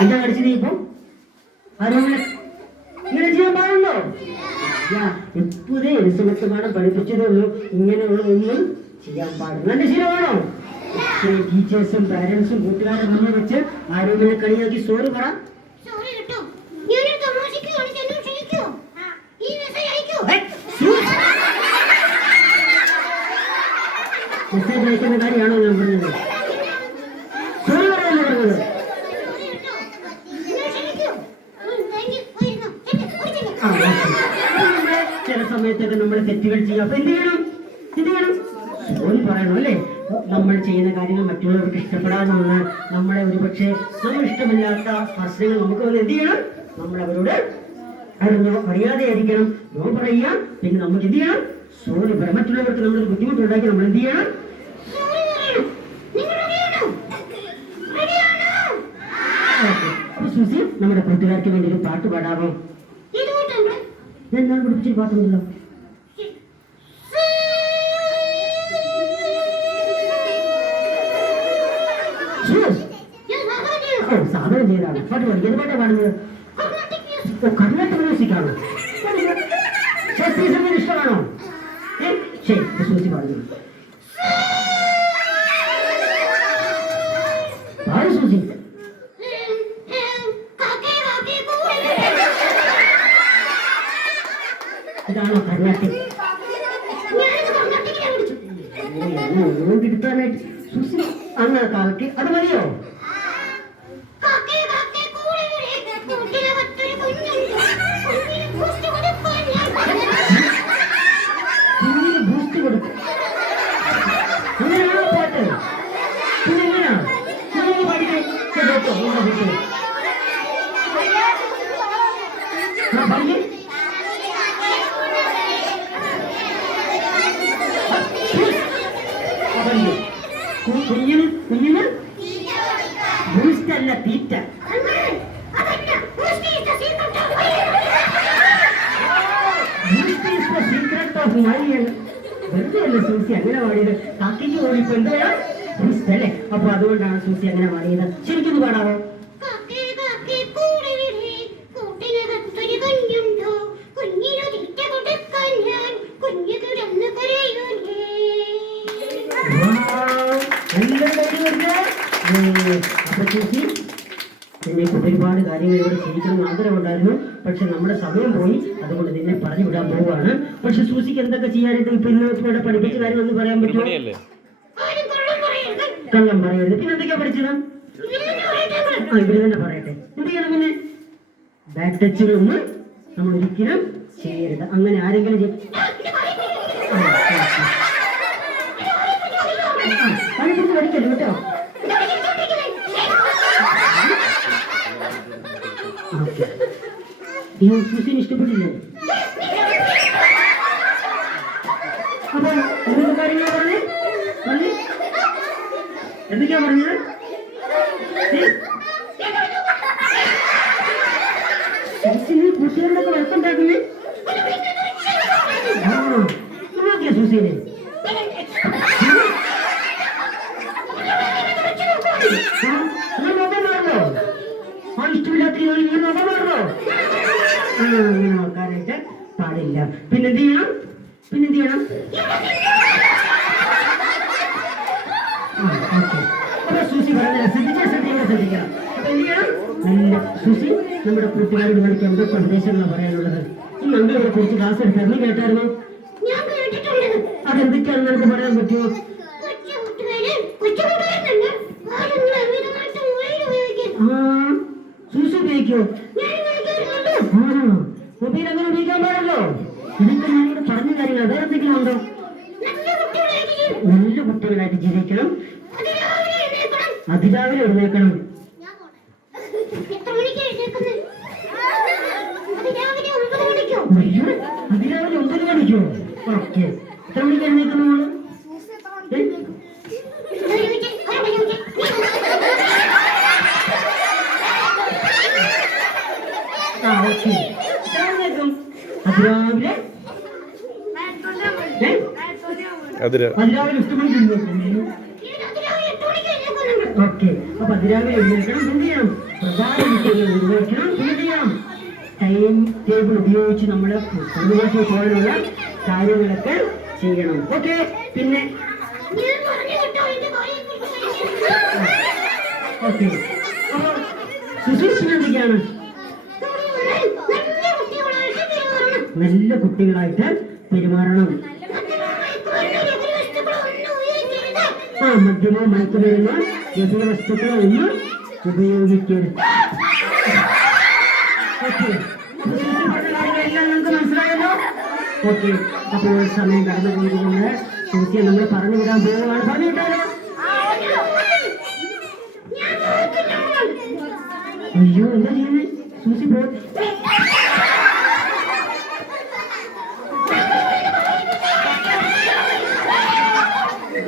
എന്താ കടിച്ചു നീ ഇപ്പൊ ഇങ്ങനെ ചെയ്യാൻ പാടുണ്ടോ യാ, ഇപ്പുതേ എലിസബത്തുമാണ് പഠിപ്പിച്ചതേ ഉള്ളൂ ഇങ്ങനെയുള്ള ഒന്നും ചെയ്യാൻ പാടില്ല നല്ല ശീലമാണോ ടീച്ചേഴ്സും പാരന്റ്സും കൂട്ടുകാരെ മുന്നിൽ വെച്ച് ആരോഗ്യം കളിയാക്കി സോറ് പറ. മെസ്സേജ് അയക്കുന്ന കാര്യമാണോ ഞാൻ പറഞ്ഞത്? ചില സമയത്തൊക്കെ നമ്മൾ തെറ്റുകൾ ചെയ്യും അപ്പൊ എന്ത് ചെയ്യണം? എന്ത് ചെയ്യണം? സോറി പറയണം അല്ലേ? നമ്മൾ ചെയ്യുന്ന കാര്യങ്ങൾ മറ്റുള്ളവർക്ക് ഇഷ്ടപ്പെടാനുള്ള നമ്മളെ ഒരുപക്ഷെ നമ്മൾ ഇഷ്ടമില്ലാത്ത സ്പർശനങ്ങൾ നമുക്ക് വന്ന് എന്ത് ചെയ്യണം? നമ്മൾ അവരോട് അറിഞ്ഞോ അറിയാതെയായിരിക്കണം. നോ പറയുക പിന്നെ നമുക്ക് എന്ത് ചെയ്യണം? സോറി പറയാം മറ്റുള്ളവർക്ക് നമ്മൾ ബുദ്ധിമുട്ടുണ്ടാക്കി നമ്മൾ എന്ത് ചെയ്യണം ഓക്കേ. അപ്പൊ സുസി നമ്മുടെ കൂട്ടുകാർക്ക് വേണ്ടി ഒരു പാട്ട് പാടാമോ ഞാൻ ഞാൻ പഠിപ്പിച്ചൊരു പാട്ടുണ്ടല്ലോ സുസ്. ഓ സാധനം ചെയ്താണ് പാട്ട് പാടി ഏത് പാട്ടാ പാടുന്നത് ഓ കർണാടക മ്യൂസിക് ആണോ ശാസ്ത്രീയ സംഗീതം ഇഷ്ടമാണോ ഏ ശരി സൂസി പാടുന്നു പാട് സൂസി ഇതാണോ കർണാടക കിട്ടാനായിട്ട് സൂസി അങ്ങനെ കാലത്ത് അത് മതിയോ കു- കുഞ്ഞിന് കുഞ്ഞിന്? ബൂസ്റ്റ് അല്ല തീറ്റ. സൂസി അങ്ങനെ പാടിയത്? കാക്കിക്ക് ഓടിപ്പോ എന്താ ബൂസ്റ്റ് അല്ലേ? അപ്പൊ അതുകൊണ്ടാണ് സൂസി അങ്ങനെ പാടിയത്. ശരിക്കും പാടാവോ? അപ്പൊ ചേച്ചി നിന്നെ ഒരുപാട് കാര്യങ്ങൾ ഇവിടെ ചെയ്യിക്കണം ആഗ്രഹമുണ്ടായിരുന്നു. പക്ഷെ നമ്മുടെ സമയം പോയി. അതുകൊണ്ട് നിന്നെ പറഞ്ഞു വിടാൻ പോവുകയാണ്. പക്ഷെ സൂസിക്ക് എന്തൊക്കെ ചെയ്യാനായിട്ട് ഇപ്പൊ ഇന്ന് ഇവിടെ പഠിപ്പിച്ച കാര്യം ഒന്ന് പറയാൻ പറ്റുമോ? കള്ളം പറയരുത്. പിന്നെ എന്തൊക്കെയാ പഠിച്ചത്? ആ ഇവിടെ തന്നെ പറയട്ടെ. എന്ത് ചെയ്യണം പിന്നെ? ബാക്ക് ടച്ചുകളൊന്നും നമ്മൾ ഒരിക്കലും ചെയ്യരുത്. അങ്ങനെ ആരെങ്കിലും ചെയ്- ആ, ആ, ആ. ആ, പണിപ്പിച്ച് പഠിക്കരുത് കേട്ടോ ഓക്കെ സൂസിന് ഇഷ്ടപ്പെട്ടില്ലേ അപ്പൊ എന്തൊക്കെ കാര്യങ്ങളാ പറഞ്ഞേ പറഞ്ഞേ എന്തൊക്കെയാ പറഞ്ഞത്? സൂസിന് കൂട്ടുകാരിലൊക്കെ വഴക്കുണ്ടാക്കുന്നേ സൂസിനെ അങ്ങനെ നോക്കാനായിട്ട് പാടില്ല പിന്നെന്ത് ചെയ്യണം? പിന്നെന്ത് ചെയ്യണം? അപ്പൊ സൂസി പറഞ്ഞത് ശ്രദ്ധിച്ചാൽ ശ്രദ്ധിക്കണം ശ്രദ്ധിക്കണം. അപ്പൊ എന്ത് ചെയ്യണം? നല്ല സൂസി നമ്മുടെ കൂട്ടുകാരോട് എന്തൊക്കെ ഉപദേശങ്ങളാണ് പറയാനുള്ളത്. ഈ അങ്കിളിനെ കുറിച്ച് ക്ലാസ് എടുത്തായിരുന്നു കേട്ടായിരുന്നു? ഞാൻ കേട്ടിട്ടുള്ളത്. അതെന്തൊക്കെയാണെന്ന് നമുക്ക് പറയാൻ പറ്റുമോ കൊച്ചു കൂട്ടുകാര് കൊച്ചു കൂട്ടുകാരനല്ല ആരെങ്കിലും അമിതമായിട്ട് മൊബൈൽ ഉപയോഗിക്കും ആ സൂസി ഉപയോഗിക്കോ ഞാൻ ഉപയോഗിക്കാറുണ്ട് ആ മൊബൈൽ അങ്ങനെ ഉപയോഗിക്കാൻ പാടല്ലോ ഇതൊക്കെ ഞാനിവിടെ പറഞ്ഞ കാര്യങ്ങൾ എന്തെങ്കിലും ഉണ്ടോ നല്ല കുട്ടികളായിട്ട് ജീവിക്കണം. അതിരാവിലെ എഴുന്നേക്കണം അതിരാവിലെ ഒമ്പത് മണിക്കോ? ഓക്കെ എത്ര മണിക്ക് എഴുന്നേൽക്കുന്നു മോൾ ഏ? ഒരു മിനിറ്റ്, ഒരു മിനിറ്റ്. ആ ഓക്കെ എത്ര എഴുന്നേൽക്കും അതിരാവിലെ ഏ? അതിന് അതിരാവിലെ എട്ട് മണിക്ക് എഴുന്നേൽക്കും ഇത് അതിരാവിലെ എട്ട് മണിക്ക് എഴുന്നേൽക്കുന്നുണ്ട് ഓക്കെ. അപ്പൊ അതിരാവിലെ എഴുന്നേൽക്കണം എന്ത് ചെയ്യണം? പ്രധാന എന്ത് ചെയ്യണം? ടൈം ടേബിൾ ഉപയോഗിച്ച് നമ്മൾ സന്ദേശം പോലുള്ള കാര്യങ്ങളൊക്കെ ചെയ്യണം. ഓക്കെ. പിന്നെ ഓക്കെ. നല്ല കുട്ടികളായിട്ട് പെരുമാറണം. ആ മദ്യമോ മയക്കുമരുന്നോ ലഭ്യ വസ്തുക്കളോ ഒന്നും ഉപയോഗിക്കരുത്. ഓക്കെ. അപ്പോൾ സമയം കടന്നു പോയിരിക്കുന്നത് ചോദ്യം നമ്മൾ പറഞ്ഞു വിടാൻ പോവുകയാണ് പറഞ്ഞു വിട്ടാലോ? അയ്യോ എന്താ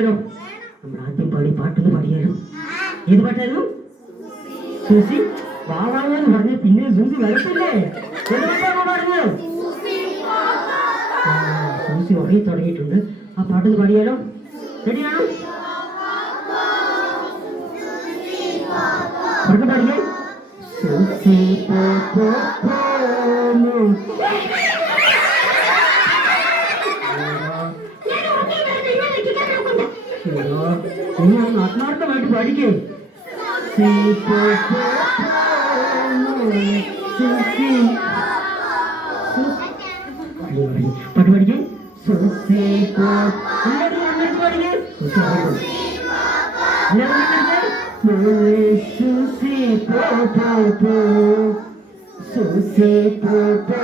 ഒരു കാര്യം ചെയ്താലോ നമ്മൾ ആദ്യം പാടി പാട്ടൊന്ന് പാടിയാലോ ഏത് പാട്ടായിരുന്നു സൂസി വാവാന്ന് പറഞ്ഞ് പിന്നെ സൂസി വരത്തില്ലേ ഏത് പാട്ടാണോ പാടുന്നത് ആ, സൂസി ഉറങ്ങി തുടങ്ങിയിട്ടുണ്ട് ആ പാട്ടൊന്ന് പാടിയാലോ റെഡിയാണോ ഉറക്കെ പാടിക്കേ സൂസി പോ പോ പോന്നു. എടാ, നീ ഒന്ന് ആത്മാർത്ഥമായിട്ട് പാടിക്കേ സീ പോ പോ പോന്നു. സൂസി. സൂ- പാടി, പാടി. പാട്ട് പാടിക്കേ സൂസി പോ എല്ലാവരും നന്നായിട്ട് പാടിക്കേ. സൂസി പാടും എല്ലാവരും നന്നായിട്ട് മോളെ സൂസി പോ പോ പോ. സൂസി പോ പോ